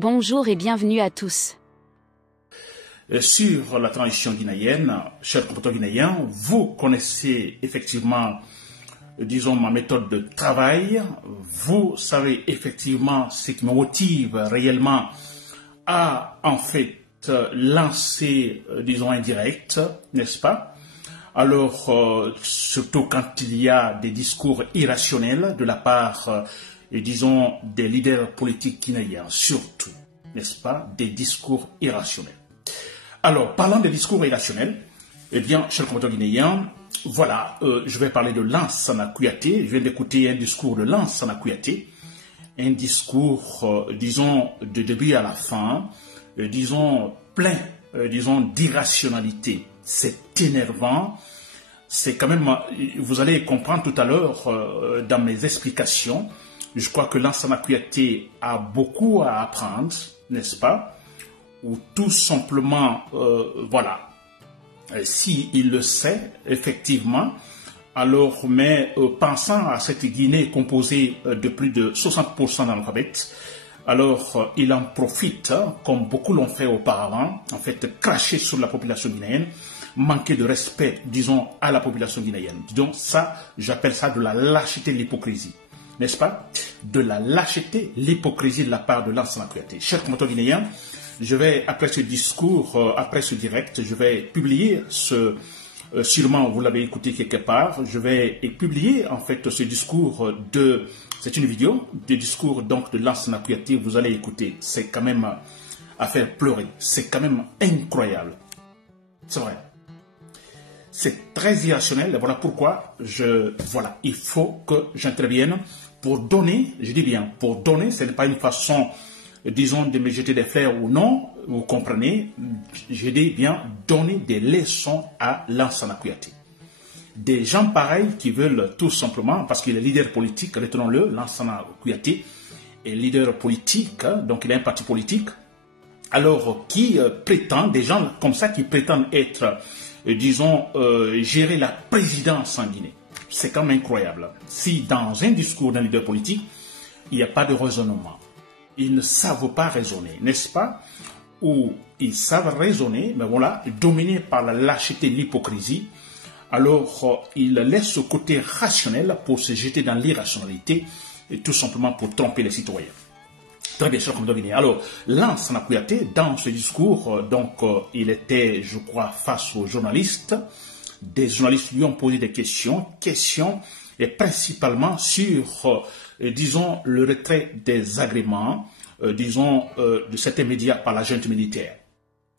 Bonjour et bienvenue à tous. Sur la transition guinéenne, chers compatriotes guinéens, vous connaissez effectivement, disons, ma méthode de travail. Vous savez effectivement ce qui me motive réellement à, en fait, lancer, disons, un direct, n'est-ce pas? Alors, surtout quand il y a des discours irrationnels de la part, disons, des leaders politiques guinéens, surtout, n'est-ce pas, des discours irrationnels. Alors, parlant des discours irrationnels, eh bien, chers compatriotes guinéens, voilà, je vais parler de Lansana Kouyaté. Je viens d'écouter un discours de Lansana Kouyaté, un discours, disons, de début à la fin, disons, plein, disons, d'irrationalité. C'est énervant. C'est quand même, vous allez comprendre tout à l'heure dans mes explications. Je crois que Lansana Kouyaté a beaucoup à apprendre, n'est-ce pas? Ou tout simplement, voilà, s'il le sait, effectivement, alors, mais pensant à cette Guinée composée de plus de 60% d'analphabètes, alors il en profite, comme beaucoup l'ont fait auparavant, en fait, cracher sur la population guinéenne, manquer de respect, disons, à la population guinéenne. Donc ça, j'appelle ça de la lâcheté, de l'hypocrisie. N'est-ce pas? De la lâcheté, l'hypocrisie de la part de Lansana Kouyaté. Chers compatriotes guinéens, je vais, après ce discours, après ce direct, je vais publier ce, sûrement vous l'avez écouté quelque part, je vais publier en fait ce discours de, c'est une vidéo, de discours donc de Lansana Kouyaté, vous allez écouter, c'est quand même à faire pleurer, c'est quand même incroyable, c'est vrai. C'est très irrationnel, voilà pourquoi voilà, il faut que j'intervienne pour donner, je dis bien, pour donner, ce n'est pas une façon, disons, de me jeter des fleurs ou non, vous comprenez, je dis bien donner des leçons à Lansana Kouyaté. Des gens pareils qui veulent tout simplement, parce qu'il est leader politique, retenons-le, Lansana Kouyaté est leader politique, donc il a un parti politique, alors qui prétend, des gens comme ça qui prétendent être, disons, gérer la présidence en Guinée. C'est quand même incroyable. Si dans un discours d'un leader politique, il n'y a pas de raisonnement, ils ne savent pas raisonner, n'est-ce pas? Ou ils savent raisonner, mais voilà, dominés par la lâcheté, l'hypocrisie, alors ils laissent ce côté rationnel pour se jeter dans l'irrationalité, et tout simplement pour tromper les citoyens. Très bien, cher compatriotes guinéens. Alors, Lansana Kouyaté, dans ce discours, donc, il était, je crois, face aux journalistes. Des journalistes lui ont posé des questions et principalement sur, disons, le retrait des agréments, disons, de certains médias par la junte militaire.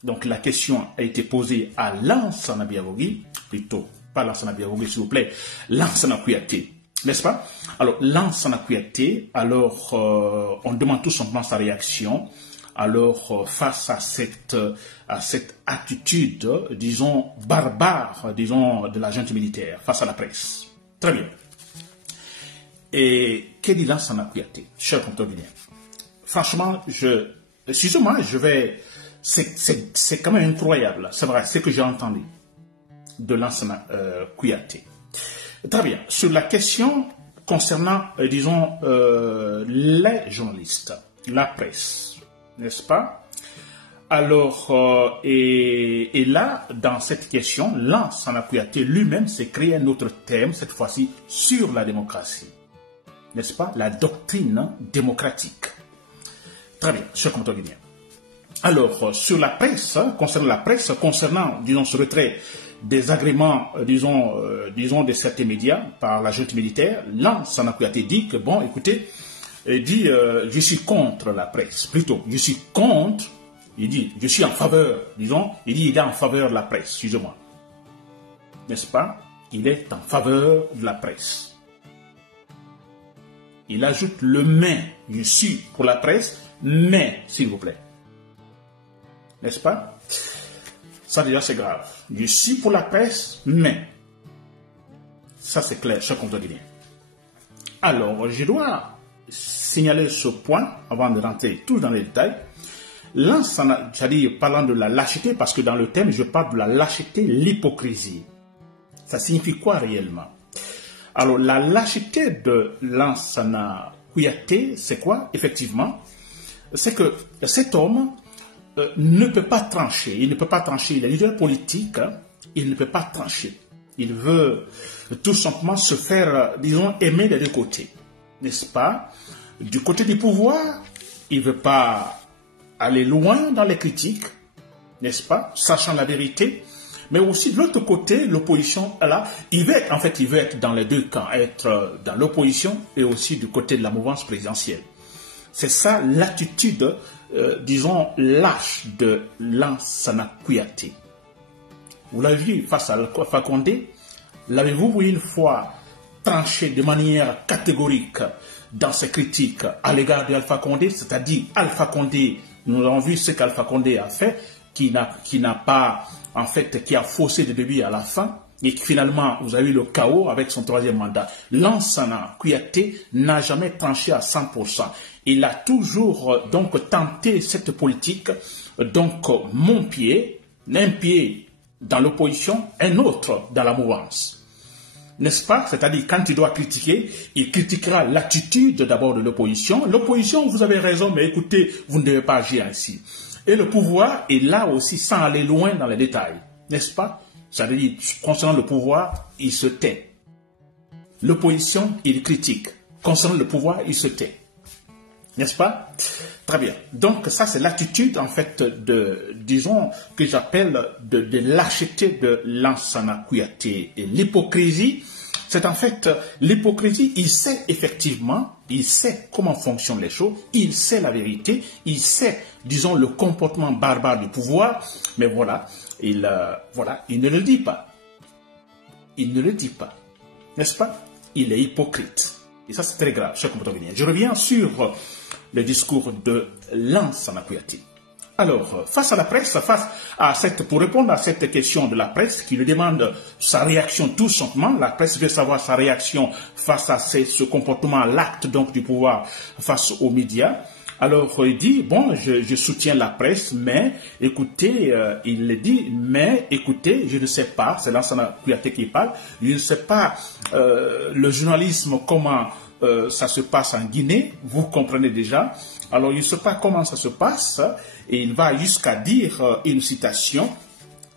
Donc, la question a été posée à Lansana Biavogui, plutôt, pas Lansana Biavogui, s'il vous plaît, Lansana Kouyaté. N'est-ce pas? Alors, Lansana Kouyaté, alors, on demande tout simplement sa réaction. Alors, face à cette attitude, disons, barbare, disons, de la junte militaire, face à la presse. Très bien. Et que dit Lansana Kouyaté, cher compatriotes guinéens? Franchement, excusez-moi, c'est quand même incroyable, c'est vrai, ce que j'ai entendu de Lansana Kouyaté. Très bien. Sur la question concernant, disons, les journalistes, la presse, n'est-ce pas? Alors, et là, dans cette question, Lansana Kouyaté lui-même s'est créé un autre thème, cette fois-ci, sur la démocratie. N'est-ce pas? La doctrine démocratique. Très bien, chers compatriotes guinéens. Alors, sur la presse, concernant, disons, ce retrait des agréments, disons, de certains médias par la junte militaire, Lansana Kouyaté dit que, bon, écoutez, il dit, je suis contre la presse, plutôt, je suis contre, il dit, je suis en faveur, disons, il dit, il est en faveur de la presse, excusez-moi. N'est-ce pas? Il est en faveur de la presse. Il ajoute le mais, je suis pour la presse, mais, s'il vous plaît. N'est-ce pas? Ça déjà c'est grave. Je suis pour la presse, mais ça c'est clair, cher compatriotes guinéens. Alors, je dois signaler ce point avant de rentrer tout dans les détails. Lansana, c'est-à-dire parlant de la lâcheté, parce que dans le thème, je parle de la lâcheté, l'hypocrisie. Ça signifie quoi réellement? Alors, la lâcheté de Lansana Kouyaté, c'est quoi? Effectivement, c'est que cet homme ne peut pas trancher. Il ne peut pas trancher. Il est leader politique. Il ne peut pas trancher. Il veut tout simplement se faire, disons, aimer des deux côtés. N'est-ce pas? Du côté du pouvoir, il ne veut pas aller loin dans les critiques, n'est-ce pas? Sachant la vérité. Mais aussi de l'autre côté, l'opposition, là, il veut être dans les deux camps, être dans l'opposition et aussi du côté de la mouvance présidentielle. C'est ça l'attitude, disons, lâche de Lansana Kouyaté. Vous l'avez vu face à Alpha Condé, l'avez-vous une fois tranché de manière catégorique dans ses critiques à l'égard d'Alpha Condé, c'est-à-dire Alpha Condé, nous avons vu ce qu'Alpha Condé a fait, qui n'a pas, en fait, qui a faussé de début à la fin, et que finalement, vous avez eu le chaos avec son troisième mandat. Lansana Kouyaté n'a jamais tranché à 100%. Il a toujours, donc, tenté cette politique, donc, mon pied, un pied dans l'opposition, un autre dans la mouvance. N'est-ce pas? C'est-à-dire, quand il doit critiquer, il critiquera l'attitude d'abord de l'opposition. L'opposition, vous avez raison, mais écoutez, vous ne devez pas agir ainsi. Et le pouvoir est là aussi, sans aller loin dans les détails. N'est-ce pas? C'est-à-dire, concernant le pouvoir, il se tait. L'opposition, il critique. Concernant le pouvoir, il se tait. N'est-ce pas? Très bien. Donc, ça, c'est l'attitude, en fait, disons, que j'appelle de lâcheté de Lansana Kouyaté. Et l'hypocrisie, c'est en fait, l'hypocrisie, il sait effectivement, il sait comment fonctionnent les choses, il sait la vérité, il sait, disons, le comportement barbare du pouvoir, mais voilà, il ne le dit pas. Il ne le dit pas. N'est-ce pas? Il est hypocrite. Et ça, c'est très grave, cher compatriotes. Je reviens sur le discours de Lansana Kouyaté. Alors, face à la presse, pour répondre à cette question de la presse qui lui demande sa réaction tout simplement, la presse veut savoir sa réaction face à ce comportement, l'acte donc du pouvoir face aux médias. Alors, il dit, bon, je soutiens la presse, mais écoutez, il le dit, mais écoutez, je ne sais pas, c'est Lansana Kouyaté qui parle, je ne sais pas le journalisme, comment ça se passe en Guinée, vous comprenez déjà. Alors, il ne sait pas comment ça se passe, et il va jusqu'à dire une citation,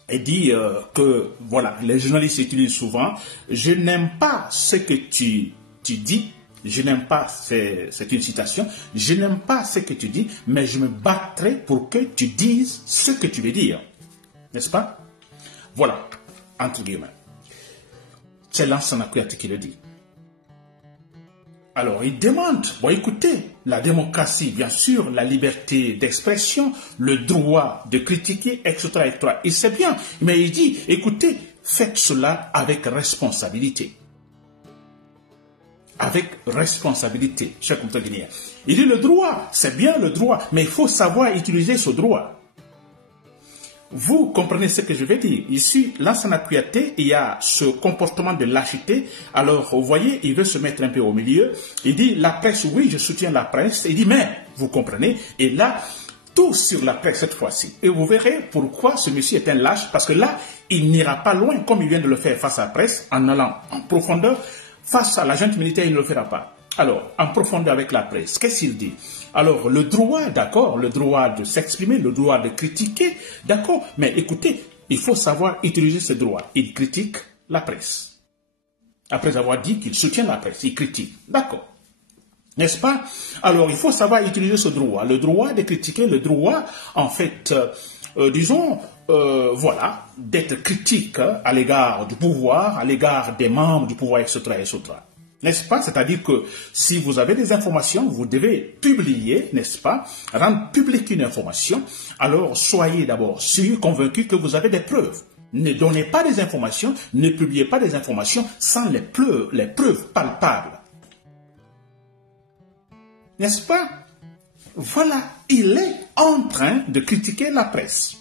et dit que, voilà, les journalistes utilisent souvent, je n'aime pas ce que tu dis, je n'aime pas, c'est une citation, je n'aime pas ce que tu dis, mais je me battrai pour que tu dises ce que tu veux dire. N'est-ce pas? Voilà, entre guillemets. C'est Lansana Kouyaté qui le dit. Alors, il demande, bon écoutez, la démocratie, bien sûr, la liberté d'expression, le droit de critiquer, etc., etc. Il sait bien, mais il dit, écoutez, faites cela avec responsabilité. Avec responsabilité, cher compatriote guinéen. Il dit le droit, c'est bien le droit, mais il faut savoir utiliser ce droit. Vous comprenez ce que je veux dire. Ici, Lansana Kouyaté, il y a ce comportement de lâcheté. Alors, vous voyez, il veut se mettre un peu au milieu. Il dit, la presse, oui, je soutiens la presse. Il dit, mais, vous comprenez, et là, tout sur la presse cette fois-ci. Et vous verrez pourquoi ce monsieur est un lâche, parce que là, il n'ira pas loin, comme il vient de le faire face à la presse, en allant en profondeur. Face à la junte militaire, il ne le fera pas. Alors, en profondeur avec la presse, qu'est-ce qu'il dit? Alors, le droit, d'accord, le droit de s'exprimer, le droit de critiquer, d'accord, mais écoutez, il faut savoir utiliser ce droit. Il critique la presse. Après avoir dit qu'il soutient la presse, il critique, d'accord. N'est-ce pas? Alors, il faut savoir utiliser ce droit, le droit de critiquer, le droit, en fait, disons, voilà, d'être critique à l'égard du pouvoir, à l'égard des membres du pouvoir, etc., etc. N'est-ce pas? C'est-à-dire que si vous avez des informations, vous devez publier, n'est-ce pas? Rendre publique une information. Alors, soyez d'abord sûr, convaincu que vous avez des preuves. Ne donnez pas des informations, ne publiez pas des informations sans les preuves palpables. N'est-ce pas? Voilà, il est en train de critiquer la presse.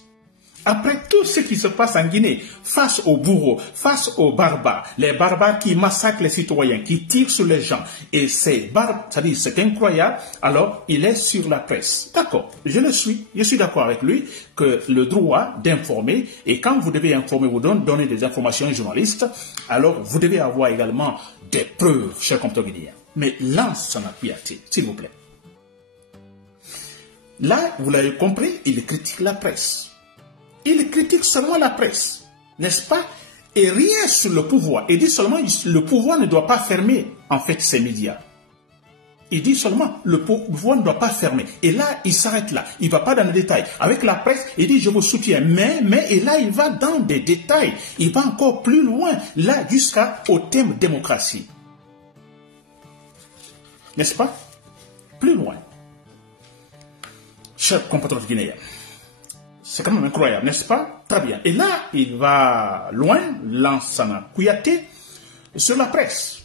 Après tout ce qui se passe en Guinée, face aux bourreaux, face aux barbares, les barbares qui massacrent les citoyens, qui tirent sur les gens, et c'est-à-dire c'est incroyable, alors il est sur la presse. D'accord, je suis d'accord avec lui que le droit d'informer, et quand vous devez informer, vous donner des informations aux journalistes, alors vous devez avoir également des preuves, chers compatriotes guinéens. Mais Lansana Kouyaté, s'il vous plaît. là, vous l'avez compris, il critique la presse. Il critique seulement la presse, n'est-ce pas? Et rien sur le pouvoir. Il dit seulement le pouvoir ne doit pas fermer, en fait, ces médias. Il dit seulement le pouvoir ne doit pas fermer. Et là, il s'arrête là. Il ne va pas dans les détails. Avec la presse, il dit je vous soutiens. Et là, il va dans des détails. Il va encore plus loin, là, jusqu'au thème démocratie. N'est-ce pas? Plus loin. Chers compatriotes guinéens, c'est quand même incroyable, n'est-ce pas? Très bien. Et là, il va loin, Lansana Kouyaté, sur la presse.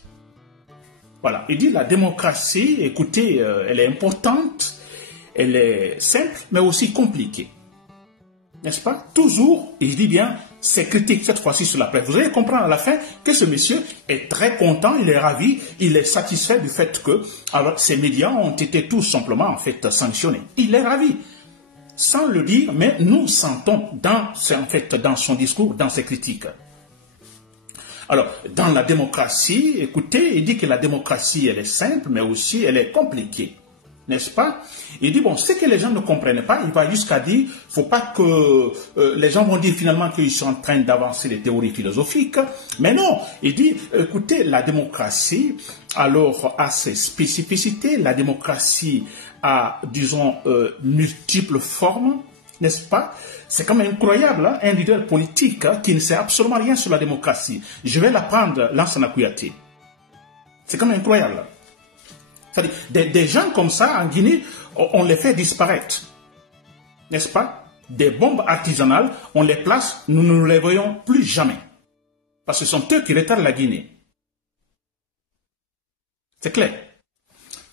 Voilà. Il dit la démocratie, écoutez, elle est importante, elle est simple, mais aussi compliquée. N'est-ce pas? Toujours, il dit bien, c'est critique cette fois-ci sur la presse. Vous allez comprendre à la fin que ce monsieur est très content, il est ravi, il est satisfait du fait que alors, ces médias ont été tout simplement en fait sanctionnés. Il est ravi. Sans le dire, mais nous sentons dans son discours, dans ses critiques. Alors, dans la démocratie, écoutez, il dit que la démocratie, elle est simple, mais aussi elle est compliquée. N'est-ce pas? Il dit, bon, ce que les gens ne comprennent pas, il va jusqu'à dire, il ne faut pas que les gens vont dire finalement qu'ils sont en train d'avancer les théories philosophiques. Mais non, il dit, écoutez, la démocratie, alors, a ses spécificités. La démocratie a, disons, multiples formes, n'est-ce pas? C'est quand même incroyable, hein, un leader politique qui ne sait absolument rien sur la démocratie. Je vais l'apprendre, Lansana Kouyaté. C'est quand même incroyable. Des gens comme ça, en Guinée, on les fait disparaître. N'est-ce pas? Des bombes artisanales, on les place, nous ne les voyons plus jamais. Parce que ce sont eux qui retardent la Guinée. C'est clair.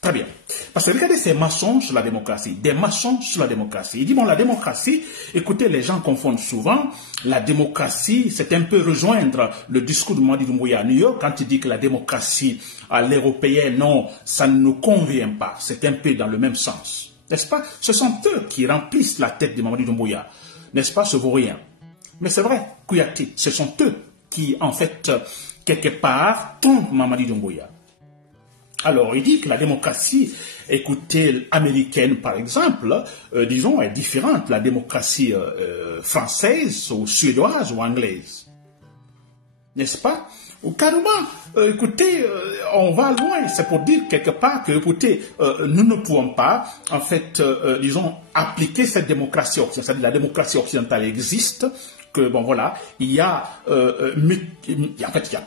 Très bien. Parce que regardez ces mensonges sur la démocratie. Des mensonges sur la démocratie. Il dit, bon, la démocratie, écoutez, les gens confondent souvent. La démocratie, c'est un peu rejoindre le discours de Mamadi Doumbouya à New York quand il dit que la démocratie à l'européenne, non, ça ne nous convient pas. C'est un peu dans le même sens. N'est-ce pas? Ce sont eux qui remplissent la tête de Mamadi Doumbouya. N'est-ce pas, ce vaurien? Mais c'est vrai, Kouyaté, ce sont eux qui, en fait, quelque part, trompent Mamadi Doumbouya. Alors, il dit que la démocratie, écoutez, américaine, par exemple, disons, est différente de la démocratie française ou suédoise ou anglaise. N'est-ce pas? Ou carrément, écoutez, on va loin. C'est pour dire quelque part que, écoutez, nous ne pouvons pas, en fait, disons, appliquer cette démocratie occidentale. C'est-à-dire la démocratie occidentale existe, que, bon, voilà, il y a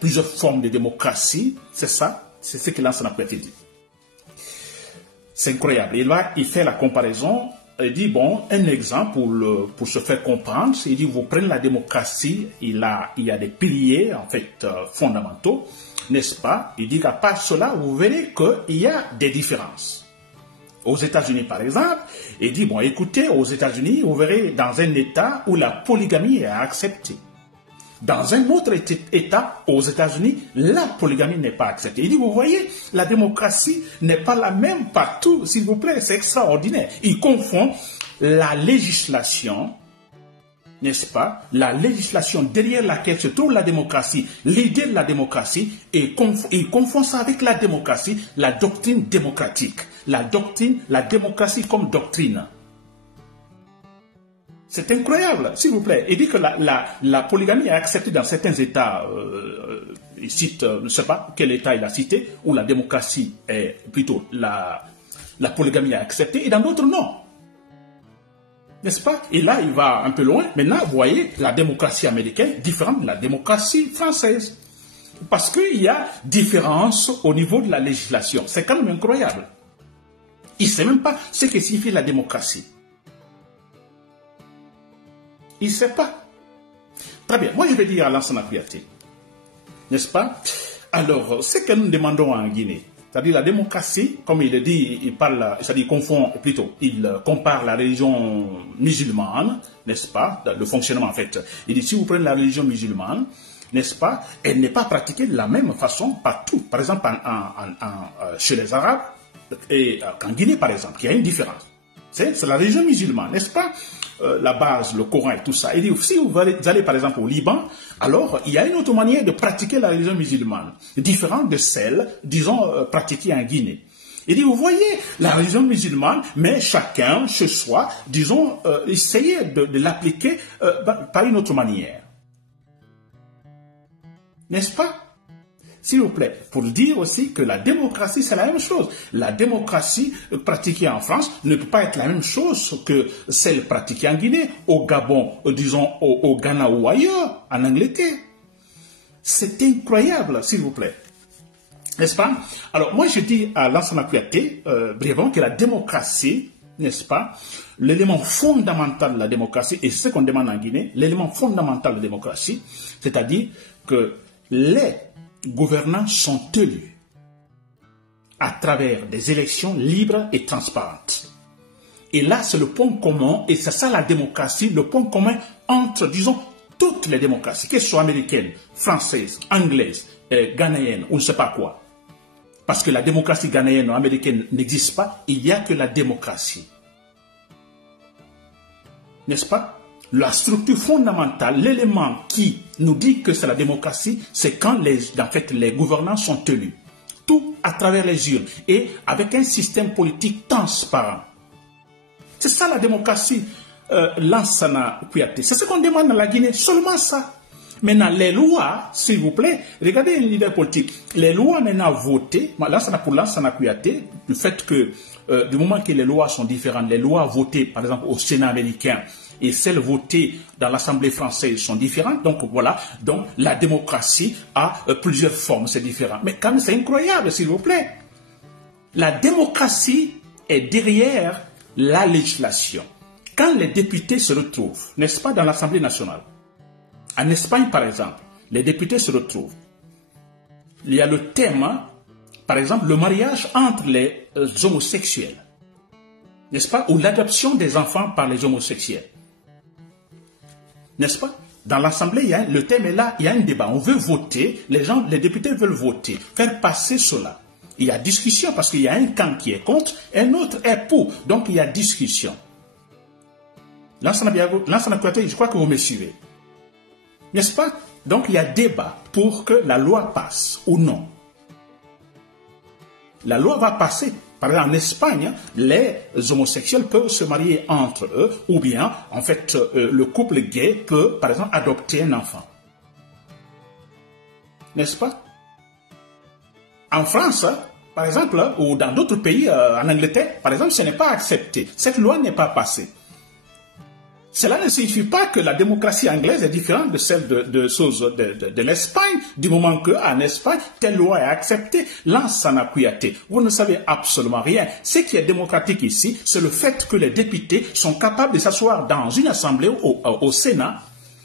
plusieurs formes de démocratie, c'est ça. C'est ce que Lansana Kouyaté dit. C'est incroyable. Il fait la comparaison. Il dit, bon, un exemple pour se faire comprendre. Il dit, vous prenez la démocratie, il y a des piliers, en fait, fondamentaux, n'est-ce pas? Il dit qu'à part cela, vous verrez qu'il y a des différences. Aux États-Unis, par exemple, il dit, bon, écoutez, aux États-Unis, vous verrez dans un État où la polygamie est acceptée. Dans un autre État, aux États-Unis, la polygamie n'est pas acceptée. Il dit, vous voyez, la démocratie n'est pas la même partout, s'il vous plaît, c'est extraordinaire. Il confond la législation, n'est-ce pas, la législation derrière laquelle se trouve la démocratie, l'idée de la démocratie, et il confond ça avec la démocratie, la doctrine démocratique, la démocratie comme doctrine. C'est incroyable, s'il vous plaît. Il dit que la polygamie est acceptée dans certains États. Il cite, je ne sais pas quel État il a cité, où la démocratie est plutôt la polygamie est acceptée, et dans d'autres non. N'est-ce pas? Et là, il va un peu loin. Maintenant, vous voyez, la démocratie américaine différente de la démocratie française. Parce qu'il y a différence au niveau de la législation. C'est quand même incroyable. Il ne sait même pas ce que signifie la démocratie. Il ne sait pas. Très bien. Moi, je vais dire à Lansana Kouyaté. N'est-ce pas? Alors, ce que nous demandons en Guinée, c'est-à-dire la démocratie, comme il le dit, il compare la religion musulmane, n'est-ce pas? Le fonctionnement, en fait. Il dit, si vous prenez la religion musulmane, n'est-ce pas? Elle n'est pas pratiquée de la même façon partout. Par exemple, chez les Arabes, et en Guinée, par exemple, il y a une différence. C'est la religion musulmane, n'est-ce pas? La base, le Coran et tout ça. Il dit, si vous allez par exemple au Liban, alors il y a une autre manière de pratiquer la religion musulmane, différente de celle, disons, pratiquée en Guinée. Il dit, vous voyez, la religion musulmane, mais chacun, chez soi, disons, essayait de l'appliquer par une autre manière. N'est-ce pas? S'il vous plaît, pour dire aussi que la démocratie, c'est la même chose. La démocratie pratiquée en France ne peut pas être la même chose que celle pratiquée en Guinée, au Gabon, disons, au Ghana ou ailleurs, en Angleterre. C'est incroyable, s'il vous plaît. N'est-ce pas? Alors, moi, je dis à Lansana Kouyaté, brièvement, que la démocratie, n'est-ce pas, l'élément fondamental de la démocratie, et c'est ce qu'on demande en Guinée, l'élément fondamental de la démocratie, c'est-à-dire que les gouvernants sont élus à travers des élections libres et transparentes. Et là, c'est le point commun, et c'est ça la démocratie, le point commun entre, disons, toutes les démocraties, qu'elles soient américaines, françaises, anglaises, ghanéennes, ou ne sais pas quoi. Parce que la démocratie ghanéenne ou américaine n'existe pas, il n'y a que la démocratie. N'est-ce pas? La structure fondamentale, l'élément qui nous dit que c'est la démocratie, c'est quand les gouvernants sont élus. Tout à travers les urnes et avec un système politique transparent. C'est ça la démocratie, Lansana Kouyaté. C'est ce qu'on demande dans la Guinée, seulement ça. Maintenant, les lois, s'il vous plaît, regardez une idée politique. Les lois maintenant votées, pour Lansana Kouyaté, du fait que, du moment que les lois sont différentes, les lois votées, par exemple, au Sénat américain et celles votées dans l'Assemblée française sont différentes. Donc, voilà. Donc, la démocratie a plusieurs formes, c'est différent. Mais quand même, c'est incroyable, s'il vous plaît. La démocratie est derrière la législation. Quand les députés se retrouvent, n'est-ce pas, dans l'Assemblée nationale, en Espagne, par exemple, les députés se retrouvent. Il y a le thème, par exemple, le mariage entre les homosexuels. N'est-ce pas? Ou l'adoption des enfants par les homosexuels. N'est-ce pas? Dans l'Assemblée, le thème est là, il y a un débat. On veut voter, les députés veulent voter, faire passer cela. Il y a discussion parce qu'il y a un camp qui est contre, un autre est pour. Donc, il y a discussion. Lansana Kouyaté, je crois que vous me suivez. N'est-ce pas? Donc, il y a débat pour que la loi passe ou non. La loi va passer. Par exemple, en Espagne, les homosexuels peuvent se marier entre eux ou bien, en fait, le couple gay peut, par exemple, adopter un enfant. N'est-ce pas? En France, par exemple, ou dans d'autres pays, en Angleterre, par exemple, ce n'est pas accepté. Cette loi n'est pas passée. Cela ne signifie pas que la démocratie anglaise est différente de celle de l'Espagne, du moment qu'en Espagne, telle loi est acceptée. Lansana Kouyaté, vous ne savez absolument rien. Ce qui est démocratique ici, c'est le fait que les députés sont capables de s'asseoir dans une assemblée au Sénat,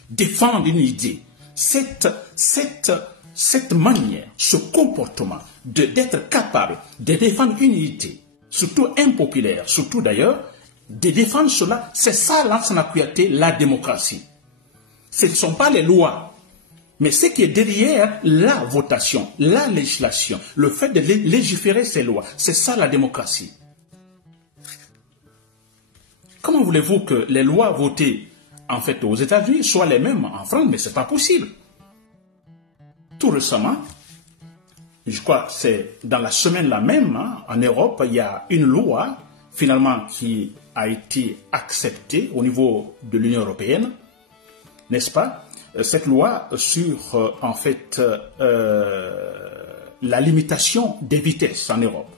défendre une idée. Cette manière, ce comportement d'être capable de défendre une idée, surtout impopulaire, surtout d'ailleurs, de défendre cela, c'est ça, Lansana Kouyaté, la démocratie. Ce ne sont pas les lois, mais ce qui est derrière la votation, la législation, le fait de légiférer ces lois, c'est ça la démocratie. Comment voulez-vous que les lois votées, en fait, aux États-Unis soient les mêmes en France? Mais ce n'est pas possible. Tout récemment, je crois que c'est dans la semaine là même, en Europe, il y a une loi, finalement, qui a été acceptée au niveau de l'Union européenne, n'est-ce pas? Cette loi sur, en fait, la limitation des vitesses en Europe.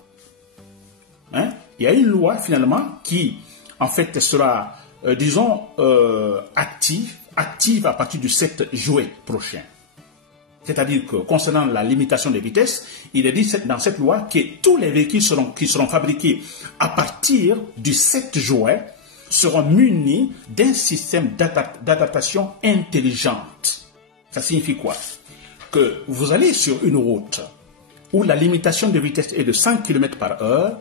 Hein? Il y a une loi, finalement, qui, en fait, sera, disons, active à partir du 7 juillet prochain. C'est-à-dire que concernant la limitation des vitesses, il est dit dans cette loi que tous les véhicules qui seront fabriqués à partir du 7 juin seront munis d'un système d'adaptation intelligente. Ça signifie quoi? Que vous allez sur une route où la limitation de vitesse est de 100 km/h,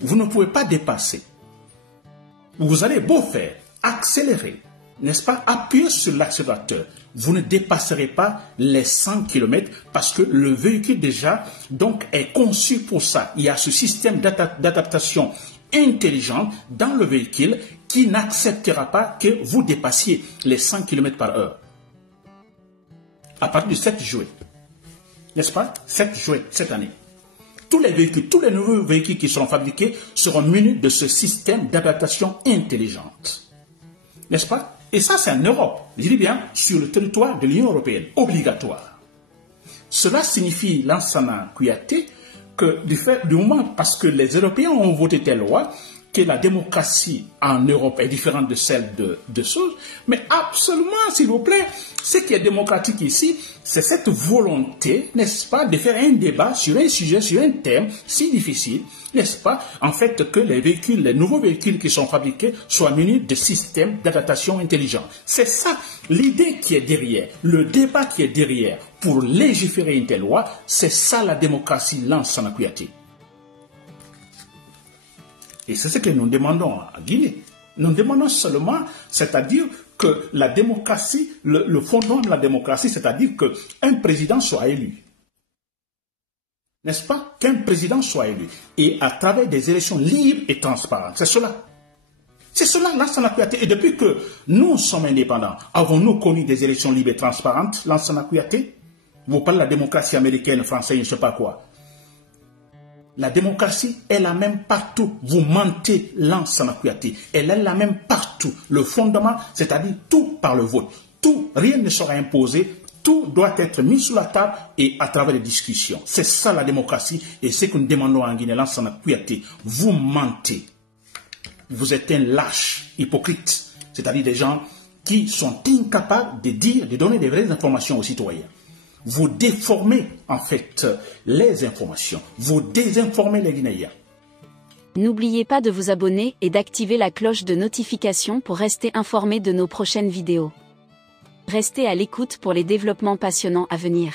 vous ne pouvez pas dépasser. Vous allez beau faire, accélérer, n'est-ce pas, appuyer sur l'accélérateur, vous ne dépasserez pas les 100 km parce que le véhicule déjà donc est conçu pour ça. Il y a ce système d'adaptation intelligente dans le véhicule qui n'acceptera pas que vous dépassiez les 100 km/h. À partir du 7 juillet, n'est-ce pas? 7 juillet cette année. tous les nouveaux véhicules qui seront fabriqués seront munis de ce système d'adaptation intelligente. N'est-ce pas? Et ça, c'est en Europe, je dis bien, sur le territoire de l'Union européenne, obligatoire. Cela signifie, Lansana Kouyaté, que du moment, parce que les Européens ont voté telle loi, que la démocratie en Europe est différente de celle de choses, mais absolument, s'il vous plaît, ce qui est démocratique ici, c'est cette volonté, n'est-ce pas, de faire un débat sur un sujet, sur un thème si difficile, n'est-ce pas, en fait, que les nouveaux véhicules qui sont fabriqués soient munis de systèmes d'adaptation intelligents. C'est ça, l'idée qui est derrière, le débat qui est derrière pour légiférer une telle loi, c'est ça la démocratie Lansana Kouyaté. Et c'est ce que nous demandons à Guinée. Nous demandons seulement, c'est-à-dire que la démocratie, le fondement de la démocratie, c'est-à-dire qu'un président soit élu. N'est-ce pas? Qu'un président soit élu. Et à travers des élections libres et transparentes. C'est cela. C'est cela, Lansana Kouyaté. Et depuis que nous sommes indépendants, avons-nous connu des élections libres et transparentes, Lansana Kouyaté? Vous parlez de la démocratie américaine, française, je ne sais pas quoi. La démocratie est la même partout. Vous mentez, Lansana Kouyaté. Elle est la même partout. Le fondement, c'est-à-dire tout par le vote. Tout, rien ne sera imposé. Tout doit être mis sur la table et à travers les discussions. C'est ça la démocratie et c'est ce que nous demandons en Guinée, Lansana Kouyaté. Vous mentez. Vous êtes un lâche, hypocrite. C'est-à-dire des gens qui sont incapables de donner des vraies informations aux citoyens. Vous déformez en fait les informations, vous désinformez les Guinéens. N'oubliez pas de vous abonner et d'activer la cloche de notification pour rester informé de nos prochaines vidéos. Restez à l'écoute pour les développements passionnants à venir.